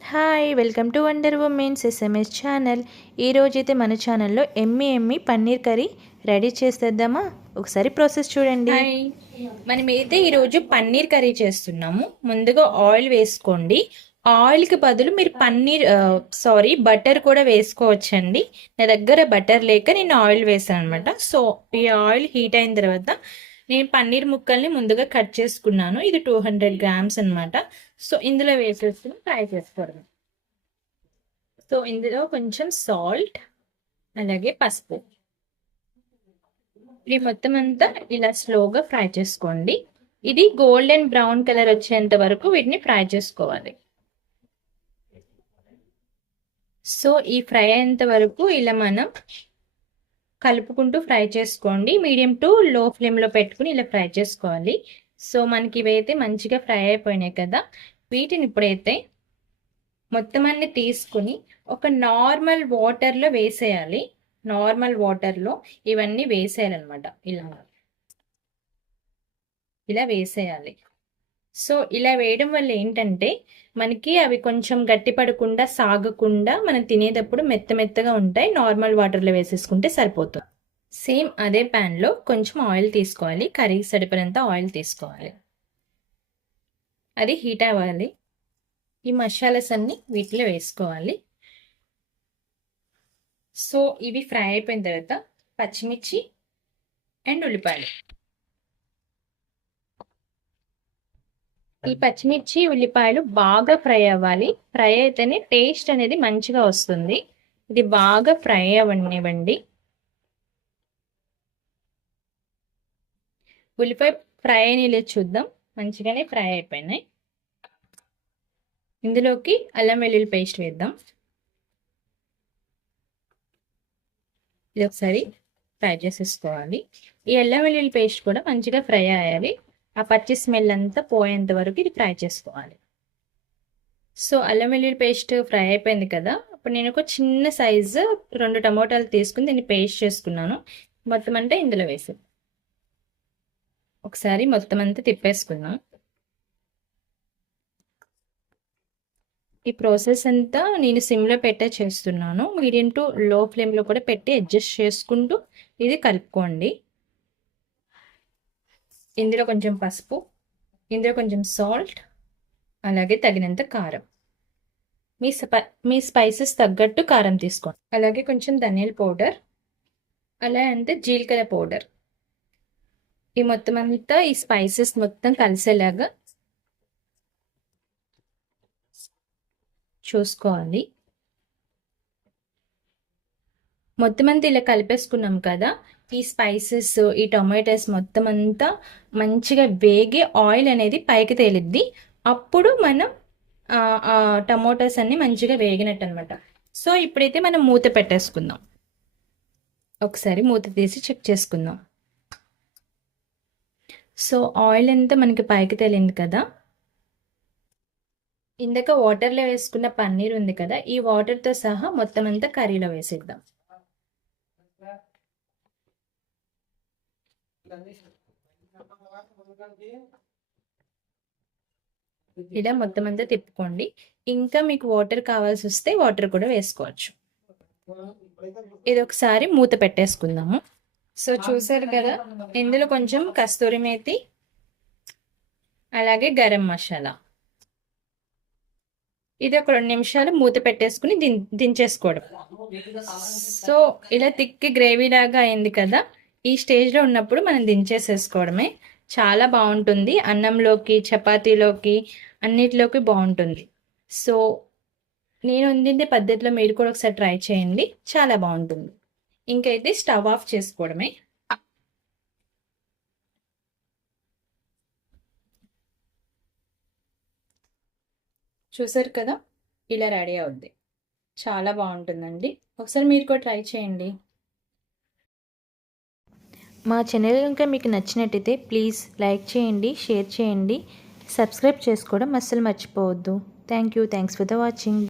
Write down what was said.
Hi welcome to wonder women's SMS channel. ఈరోజైతే మన ఛానల్లో ఎమ్మి పన్నీర్ కర్రీ రెడీ చేసేద్దామా? ఒకసారి ప్రాసెస్ చూడండి. హాయ్, మనమైతే ఈరోజు పన్నీర్ కర్రీ చేస్తున్నాము. ముందుగా ఆయిల్ వేసుకోండి. ఆయిల్కి బదులు మీరు బటర్ కూడా వేసుకోవచ్చండి. నా దగ్గర బటర్ లేక నేను ఆయిల్ వేసాను అనమాట. సో ఈ ఆయిల్ హీట్ అయిన తర్వాత నేను పన్నీర్ ముక్కల్ని ముందుగా కట్ చేసుకున్నాను. ఇది 200 గ్రామ్స్ అనమాట. సో ఇందులో వేసేసుకుని ఫ్రై చేసుకోవడం. సో ఇందులో కొంచెం సాల్ట్, అలాగే పసుపు, ఇది మొత్తం అంతా ఇలా స్లోగా ఫ్రై చేసుకోండి. ఇది గోల్డెన్ బ్రౌన్ కలర్ వచ్చేంత వరకు వీటిని ఫ్రై చేసుకోవాలి. సో ఈ ఫ్రై అయ్యేంత వరకు ఇలా మనం కలుపుకుంటూ ఫ్రై చేసుకోండి. మీడియం టు లో ఫ్లేమ్లో పెట్టుకుని ఇలా ఫ్రై చేసుకోవాలి. సో మనకి ఇవైతే మంచిగా ఫ్రై అయిపోయినాయి కదా, వీటిని ఇప్పుడైతే మొత్తం అన్ని తీసుకుని ఒక నార్మల్ వాటర్లో వేసేయాలి. నార్మల్ వాటర్లో ఇవన్నీ వేసేయాలన్నమాట. ఇలా వేసేయాలి. సో ఇలా వేయడం వల్ల ఏంటంటే మనకి అవి కొంచెం గట్టి పడకుండా, సాగకుండా మనం తినేటప్పుడు మెత్తగా ఉంటాయి. నార్మల్ వాటర్లో వేసేసుకుంటే సరిపోతుంది. సేమ్ అదే ప్యాన్లో కొంచెం ఆయిల్ తీసుకోవాలి. కర్రీ సరిపడంత ఆయిల్ తీసుకోవాలి. అది హీట్ అవ్వాలి. ఈ మసాలాస్ అన్ని వీటిలో వేసుకోవాలి. సో ఇవి ఫ్రై అయిపోయిన తర్వాత పచ్చిమిర్చి అండ్ ఉల్లిపాయలు. ఈ పచ్చిమిర్చి ఉల్లిపాయలు బాగా ఫ్రై అవ్వాలి. ఫ్రై అయితేనే టేస్ట్ అనేది మంచిగా వస్తుంది. ఇది బాగా ఫ్రై అవ్వనివ్వండి. ఉల్లిపాయ ఫ్రై అయిన చూద్దాం. మంచిగానే ఫ్రై అయిపోయినాయి. ఇందులోకి అల్లం వెల్లుల్లి పేస్ట్ వేద్దాం. ఇది ఒకసారి ఫ్రై చేసేసుకోవాలి. ఈ అల్లం వెల్లుల్లి పేస్ట్ కూడా మంచిగా ఫ్రై అయ్యాలి. ఆ పచ్చి స్మెల్ అంతా పోయేంత వరకు ఇది ఫ్రై చేసుకోవాలి. సో అల్లం వెల్లుల్లి పేస్ట్ ఫ్రై అయిపోయింది కదా, అప్పుడు నేను ఒక చిన్న సైజు 2 టమోటాలు తీసుకుని దీన్ని పేస్ట్ చేసుకున్నాను. మొత్తం అంటే ఇందులో వేసి ఒకసారి మొత్తం అంతా తిప్పేసుకున్నాం. ఈ ప్రాసెస్ అంతా నేను సిమ్లో పెట్టే చేస్తున్నాను. మీడియం టు లో ఫ్లేమ్లో కూడా పెట్టి అడ్జస్ట్ చేసుకుంటూ ఇది కలుపుకోండి. ఇందులో కొంచెం పసుపు, ఇందులో కొంచెం సాల్ట్, అలాగే తగినంత కారం. మీ స్పైసెస్ తగ్గట్టు కారం తీసుకోండి. అలాగే కొంచెం ధనియాల పౌడర్, అలా అంటే జీలకర్ర పౌడర్. ఈ మొత్తం అంతా ఈ స్పైసెస్ మొత్తం కలిసేలాగా చూసుకోవాలి. మొత్తం అంతా ఇలా కలిపేసుకున్నాం కదా, ఈ స్పైసెస్, ఈ టొమాటోస్ మొత్తం అంతా మంచిగా వేగి ఆయిల్ అనేది పైకి తేలిద్ది. అప్పుడు మనం టమోటాస్ అన్ని మంచిగా వేగినట్టు అనమాట. సో ఇప్పుడైతే మనం మూత పెట్టేసుకుందాం. ఒకసారి మూత తీసి చెక్ చేసుకుందాం. సో ఆయిల్ అంతా మనకి పైకి తేలింది కదా. ఇందాక వాటర్లో వేసుకున్న పన్నీర్ ఉంది కదా, ఈ వాటర్తో సహా మొత్తం అంతా కర్రీలో వేసేద్దాం. ఇలా మొత్తం అంతా తిప్పుకోండి. ఇంకా మీకు వాటర్ కావాల్సి వస్తే వాటర్ కూడా వేసుకోవచ్చు. ఇది ఒకసారి మూత పెట్టేసుకుందాము. సో చూసారు కదా, ఇందులో కొంచెం కస్తూరి మేతి, అలాగే గరం మసాలా, ఇది ఒక 2 నిమిషాలు మూత పెట్టేసుకుని దించేసుకోవడం. సో ఇలా తిక్కి గ్రేవీ లాగా అయింది కదా, ఈ స్టేజ్లో ఉన్నప్పుడు మనం దించేసేసుకోవడమే. చాలా బాగుంటుంది. అన్నంలోకి, చపాతీలోకి, అన్నిటిలోకి బాగుంటుంది. సో నేను వండిందే పద్ధతిలో మీరు కూడా ఒకసారి ట్రై చేయండి, చాలా బాగుంటుంది. ఇంకైతే స్టవ్ ఆఫ్ చేసుకోవడమే. చూసారు కదా, ఇలా రెడీ అవుద్ది. చాలా బాగుంటుందండి. ఒకసారి మీరు కూడా ట్రై చేయండి. మా ఛానల్ కనుక మీకు నచ్చినట్టయితే ప్లీజ్ లైక్ చేయండి, షేర్ చేయండి, సబ్స్క్రైబ్ చేసుకోవడం అస్సలు మర్చిపోవద్దు. Thanks for the watching.